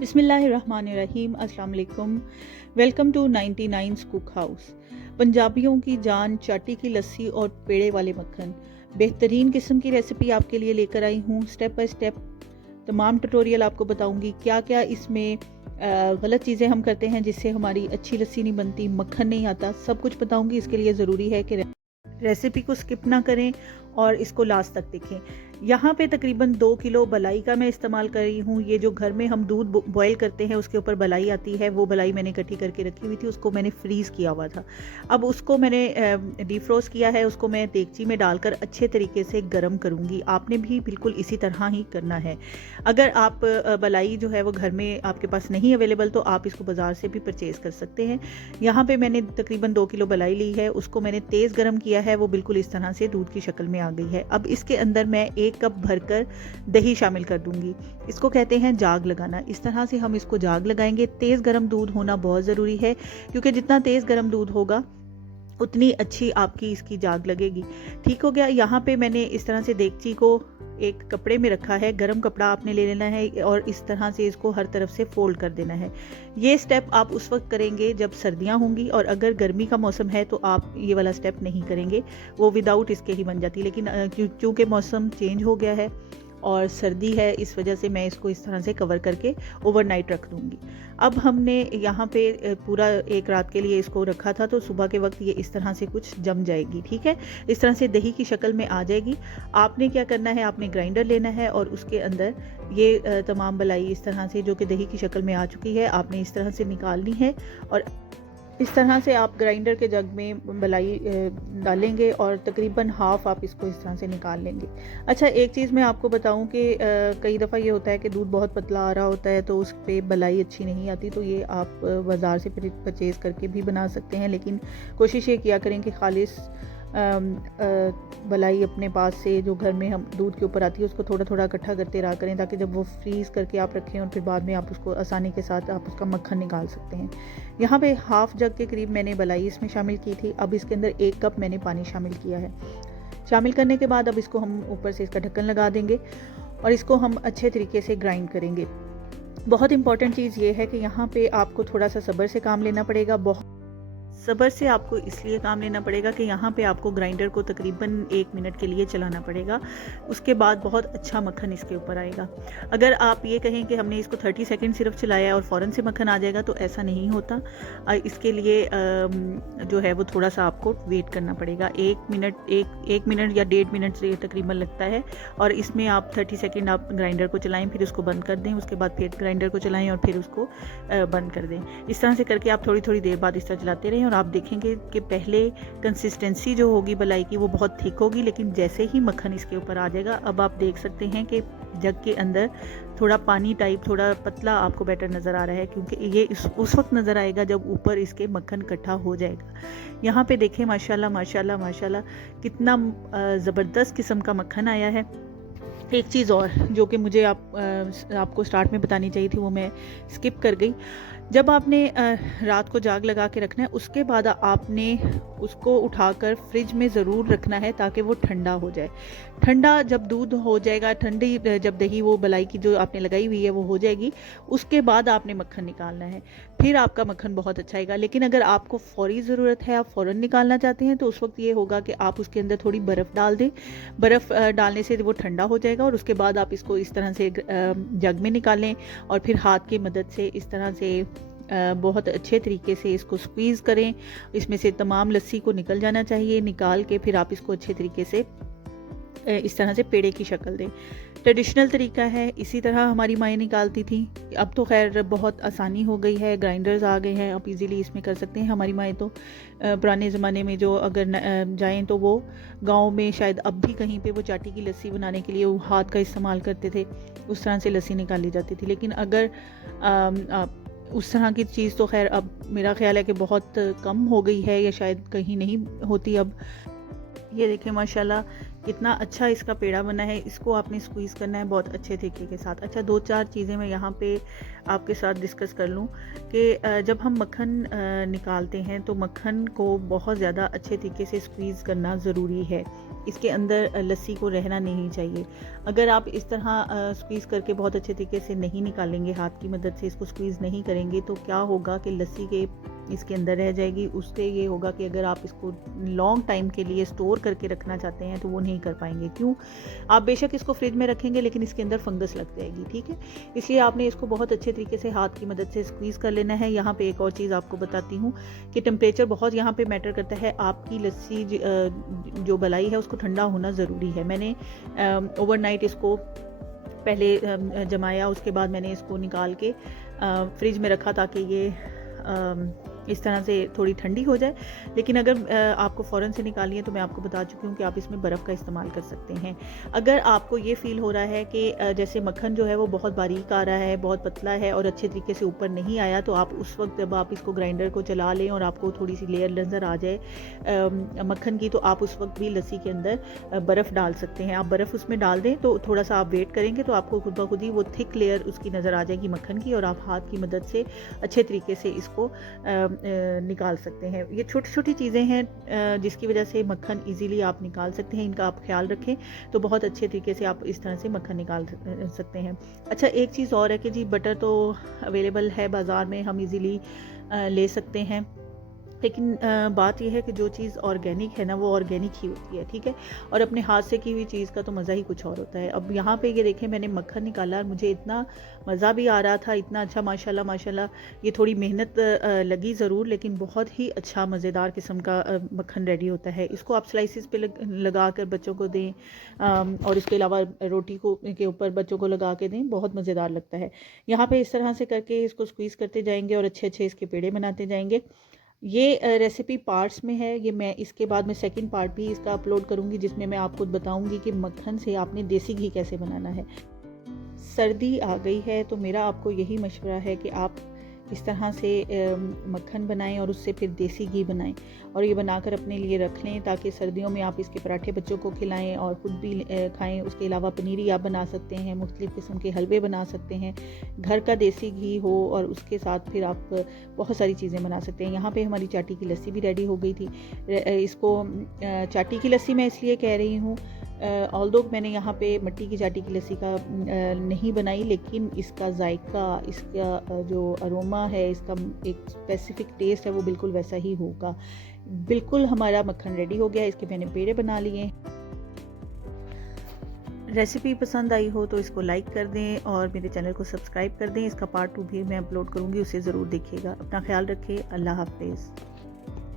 बिस्मिल्लाहिर्रहमानिर्रहीम, अस्सलाम वालेकुम। Welcome to 99 cook house. पंजाबियों की जान, चाटी की लस्सी और पेड़े वाले मक्खन, बेहतरीन किस्म की रेसिपी आपके लिए लेकर आई हूँ। स्टेप बाय स्टेप तमाम ट्यूटोरियल आपको बताऊँगी क्या क्या इसमें गलत चीज़ें हम करते हैं जिससे हमारी अच्छी लस्सी नहीं बनती, मक्खन नहीं आता, सब कुछ बताऊँगी। इसके लिए ज़रूरी है कि रेसिपी को स्किप ना करें और इसको लास्ट तक देखें। यहाँ पे तकरीबन 2 किलो बलाई का मैं इस्तेमाल कर रही हूँ। ये जो घर में हम दूध बॉयल करते हैं उसके ऊपर बलाई आती है, वो बलाई मैंने इकट्ठी करके रखी हुई थी, उसको मैंने फ्रीज़ किया हुआ था। अब उसको मैंने डिफ्रोस्ट किया है, उसको मैं देगची में डालकर अच्छे तरीके से गर्म करूँगी। आपने भी बिल्कुल इसी तरह ही करना है। अगर आप बलाई जो है वो घर में आपके पास नहीं अवेलेबल तो आप इसको बाज़ार से भी परचेज़ कर सकते हैं। यहाँ पर मैंने तकरीबन 2 किलो बलाई ली है, उसको मैंने तेज़ गर्म किया है, वो बिल्कुल इस तरह से दूध की शक्ल में आ गई है। अब इसके अंदर मैं 1 कप भरकर दही शामिल कर दूंगी। इसको कहते हैं जाग लगाना। इस तरह से हम इसको जाग लगाएंगे। तेज़ गर्म दूध होना बहुत ज़रूरी है, क्योंकि जितना तेज़ गर्म दूध होगा उतनी अच्छी आपकी इसकी जाग लगेगी। ठीक हो गया। यहाँ पे मैंने इस तरह से देगची को एक कपड़े में रखा है। गरम कपड़ा आपने ले लेना है और इस तरह से इसको हर तरफ से फोल्ड कर देना है। ये स्टेप आप उस वक्त करेंगे जब सर्दियाँ होंगी, और अगर गर्मी का मौसम है तो आप ये वाला स्टेप नहीं करेंगे, वो विदाउट इसके ही बन जाती। लेकिन क्योंकि मौसम चेंज हो गया है और सर्दी है, इस वजह से मैं इसको इस तरह से कवर करके ओवरनाइट रख दूँगी। अब हमने यहाँ पे पूरा एक रात के लिए इसको रखा था, तो सुबह के वक्त ये इस तरह से कुछ जम जाएगी। ठीक है, इस तरह से दही की शक्ल में आ जाएगी। आपने क्या करना है, आपने ग्राइंडर लेना है और उसके अंदर ये तमाम बलाई इस तरह से जो कि दही की शक्ल में आ चुकी है, आपने इस तरह से निकालनी है। और इस तरह से आप ग्राइंडर के जग में बलाई डालेंगे और तकरीबन हाफ़ आप इसको इस तरह से निकाल लेंगे। अच्छा, एक चीज़ मैं आपको बताऊं कि कई दफ़ा ये होता है कि दूध बहुत पतला आ रहा होता है तो उस पर बलाई अच्छी नहीं आती, तो ये आप बाज़ार से परचेज़ करके भी बना सकते हैं। लेकिन कोशिश ये किया करें कि खालिस बलाई अपने पास से जो घर में हम दूध के ऊपर आती है उसको थोड़ा थोड़ा इकट्ठा करते रहा करें, ताकि जब वो फ्रीज़ करके आप रखें और फिर बाद में आप उसको आसानी के साथ आप उसका मक्खन निकाल सकते हैं। यहाँ पे हाफ़ जग के करीब मैंने बलाई इसमें शामिल की थी। अब इसके अंदर 1 कप मैंने पानी शामिल किया है। शामिल करने के बाद अब इसको हम ऊपर से इसका ढक्कन लगा देंगे और इसको हम अच्छे तरीके से ग्राइंड करेंगे। बहुत इंपॉर्टेंट चीज़ ये है कि यहाँ पे आपको थोड़ा सा सब्र से काम लेना पड़ेगा। बहुत सब्र से आपको इसलिए काम लेना पड़ेगा कि यहाँ पे आपको ग्राइंडर को तकरीबन 1 मिनट के लिए चलाना पड़ेगा। उसके बाद बहुत अच्छा मक्खन इसके ऊपर आएगा। अगर आप ये कहें कि हमने इसको 30 सेकंड सिर्फ चलाया और फ़ौरन से मक्खन आ जाएगा, तो ऐसा नहीं होता। इसके लिए जो है वो थोड़ा सा आपको वेट करना पड़ेगा। 1 मिनट या 1.5 मिनट से तकरीबन लगता है। और इसमें आप 30 सेकेंड आप ग्राइंडर को चलाएँ, फिर उसको बंद कर दें, उसके बाद फिर ग्राइंडर को चलाएँ और फिर उसको बंद कर दें। इस तरह से करके आप थोड़ी थोड़ी देर बाद इस तरह चलाते रहें और आप देखेंगे कि पहले कंसिस्टेंसी जो होगी बलाई की वो बहुत थिक होगी, लेकिन जैसे ही मक्खन इसके ऊपर आ जाएगा, अब आप देख सकते हैं कि जग के अंदर थोड़ा पानी टाइप, थोड़ा पतला आपको बैटर नज़र आ रहा है, क्योंकि ये उस वक्त नज़र आएगा जब ऊपर इसके मक्खन इकट्ठा हो जाएगा। यहाँ पे देखें माशाल्लाह माशाल्लाह माशाल्लाह कितना ज़बरदस्त किस्म का मक्खन आया है। एक चीज़ और जो कि मुझे आपको स्टार्ट में बतानी चाहिए थी, वो मैं स्किप कर गई। जब आपने रात को जाग लगा के रखना है, उसके बाद आपने उसको उठाकर फ्रिज में ज़रूर रखना है ताकि वो ठंडा हो जाए। ठंडा जब दूध हो जाएगा, ठंडी जब दही वो बलाई की जो आपने लगाई हुई है वो हो जाएगी, उसके बाद आपने मक्खन निकालना है। फिर आपका मक्खन बहुत अच्छा आएगा। लेकिन अगर आपको फ़ौरी ज़रूरत है, आप फ़ौरन निकालना चाहते हैं, तो उस वक्त ये होगा कि आप उसके अंदर थोड़ी बर्फ़ डाल दें। बर्फ़ डालने से वो ठंडा हो जाएगा और उसके बाद आप इसको इस तरह से जग में निकालें और फिर हाथ की मदद से इस तरह से बहुत अच्छे तरीके से इसको स्क्वीज़ करें। इसमें से तमाम लस्सी को निकल जाना चाहिए। निकाल के फिर आप इसको अच्छे तरीके से इस तरह से पेड़े की शक्ल दें। ट्रेडिशनल तरीका है, इसी तरह हमारी माएँ निकालती थी। अब तो खैर बहुत आसानी हो गई है, ग्राइंडर्स आ गए हैं, आप इजीली इसमें कर सकते हैं। हमारी माएँ तो पुराने ज़माने में जो अगर जाएं तो वो गांव में शायद अब भी कहीं पे वो चाटी की लस्सी बनाने के लिए वो हाथ का इस्तेमाल करते थे, उस तरह से लस्सी निकाली जाती थी। लेकिन अगर उस तरह की चीज़ तो खैर अब मेरा ख्याल है कि बहुत कम हो गई है या शायद कहीं नहीं होती अब। ये देखें माशाल्लाह कितना अच्छा इसका पेड़ा बना है। इसको आपने स्क्वीज़ करना है बहुत अच्छे तरीके के साथ। अच्छा, 2-4 चीज़ें मैं यहाँ पे आपके साथ डिस्कस कर लूँ कि जब हम मक्खन निकालते हैं तो मक्खन को बहुत ज़्यादा अच्छे तरीके से स्क्वीज़ करना ज़रूरी है। इसके अंदर लस्सी को रहना नहीं चाहिए। अगर आप इस तरह स्क्वीज़ करके बहुत अच्छे तरीके से नहीं निकालेंगे, हाथ की मदद से इसको स्क्वीज़ नहीं करेंगे, तो क्या होगा कि लस्सी के इसके अंदर रह जाएगी। उससे ये होगा कि अगर आप इसको लॉन्ग टाइम के लिए स्टोर करके रखना चाहते हैं तो वो नहीं कर पाएंगे। क्यों? आप बेशक इसको फ्रिज में रखेंगे लेकिन इसके अंदर फंगस लग जाएगी, ठीक है। इसलिए आपने इसको बहुत अच्छे तरीके से हाथ की मदद से स्क्वीज़ कर लेना है। यहाँ पे एक और चीज़ आपको बताती हूँ कि टेम्परेचर बहुत यहाँ पे मैटर करता है। आपकी लस्सी जो मलाई है उसको ठंडा होना ज़रूरी है। मैंने ओवरनाइट इसको पहले जमाया, उसके बाद मैंने इसको निकाल के फ्रिज में रखा ताकि ये इस तरह से थोड़ी ठंडी हो जाए। लेकिन अगर आपको फ़ौरन से निकालनी है तो मैं आपको बता चुकी हूँ कि आप इसमें बर्फ़ का इस्तेमाल कर सकते हैं। अगर आपको ये फ़ील हो रहा है कि जैसे मक्खन जो है वो बहुत बारीक आ रहा है, बहुत पतला है और अच्छे तरीके से ऊपर नहीं आया, तो आप उस वक्त जब आप इसको ग्राइंडर को चला लें और आपको थोड़ी सी लेयर नज़र आ जाए मक्खन की, तो आप उस वक्त भी लस्सी के अंदर बर्फ़ डाल सकते हैं। आप बर्फ़ उसमें डाल दें तो थोड़ा सा आप वेट करेंगे तो आपको खुद ब खुद ही वो थिक लेयर उसकी नज़र आ जाएगी मक्खन की, और आप हाथ की मदद से अच्छे तरीके से इसको निकाल सकते हैं। ये छोटी छोटी चीज़ें हैं जिसकी वजह से मक्खन इजीली आप निकाल सकते हैं। इनका आप ख्याल रखें तो बहुत अच्छे तरीके से आप इस तरह से मक्खन निकाल सकते हैं। अच्छा, एक चीज़ और है कि जी बटर तो अवेलेबल है बाज़ार में, हम इजीली ले सकते हैं, लेकिन बात यह है कि जो चीज़ ऑर्गेनिक है ना वो ऑर्गेनिक ही होती है, ठीक है। और अपने हाथ से की हुई चीज़ का तो मज़ा ही कुछ और होता है। अब यहाँ पे ये देखें, मैंने मक्खन निकाला और मुझे इतना मज़ा भी आ रहा था, इतना अच्छा, माशाल्लाह माशाल्लाह। ये थोड़ी मेहनत लगी ज़रूर, लेकिन बहुत ही अच्छा मज़ेदार किस्म का मक्खन रेडी होता है। इसको आप स्लाइसिस पे लगा कर बच्चों को दें, और इसके अलावा रोटी को के ऊपर बच्चों को लगा के दें, बहुत मज़ेदार लगता है। यहाँ पे इस तरह से करके इसको स्क्वीज़ करते जाएंगे और अच्छे अच्छे इसके पेड़े बनाते जाएंगे। ये रेसिपी पार्ट्स में है। ये मैं इसके बाद में सेकंड पार्ट भी इसका अपलोड करूँगी जिसमें मैं आपको बताऊँगी कि मक्खन से आपने देसी घी कैसे बनाना है। सर्दी आ गई है तो मेरा आपको यही मशवरा है कि आप इस तरह से मक्खन बनाएं और उससे फिर देसी घी बनाएं, और ये बनाकर अपने लिए रख लें ताकि सर्दियों में आप इसके पराठे बच्चों को खिलाएं और खुद भी खाएं। उसके अलावा पनीरी आप बना सकते हैं, मुख्तलिफ़ किस्म के हलवे बना सकते हैं, घर का देसी घी हो, और उसके साथ फिर आप बहुत सारी चीज़ें बना सकते हैं। यहाँ पे हमारी चाटी की लस्सी भी रेडी हो गई थी। इसको चाटी की लस्सी मैं इसलिए कह रही हूँ, ऑल्दो मैंने यहाँ पे मिट्टी की चाटी की लस्सी का नहीं बनाई, लेकिन इसका जायका, इसका जो अरोमा है, इसका एक स्पेसिफिक टेस्ट है, वो बिल्कुल वैसा ही होगा। बिल्कुल हमारा मक्खन रेडी हो गया। इसके मैंने पेड़े बना लिए। रेसिपी पसंद आई हो तो इसको लाइक कर दें और मेरे चैनल को सब्सक्राइब कर दें। इसका पार्ट 2 भी मैं अपलोड करूँगी, उसे ज़रूर देखिएगा। अपना ख्याल रखें। अल्लाह हाफ़िज़।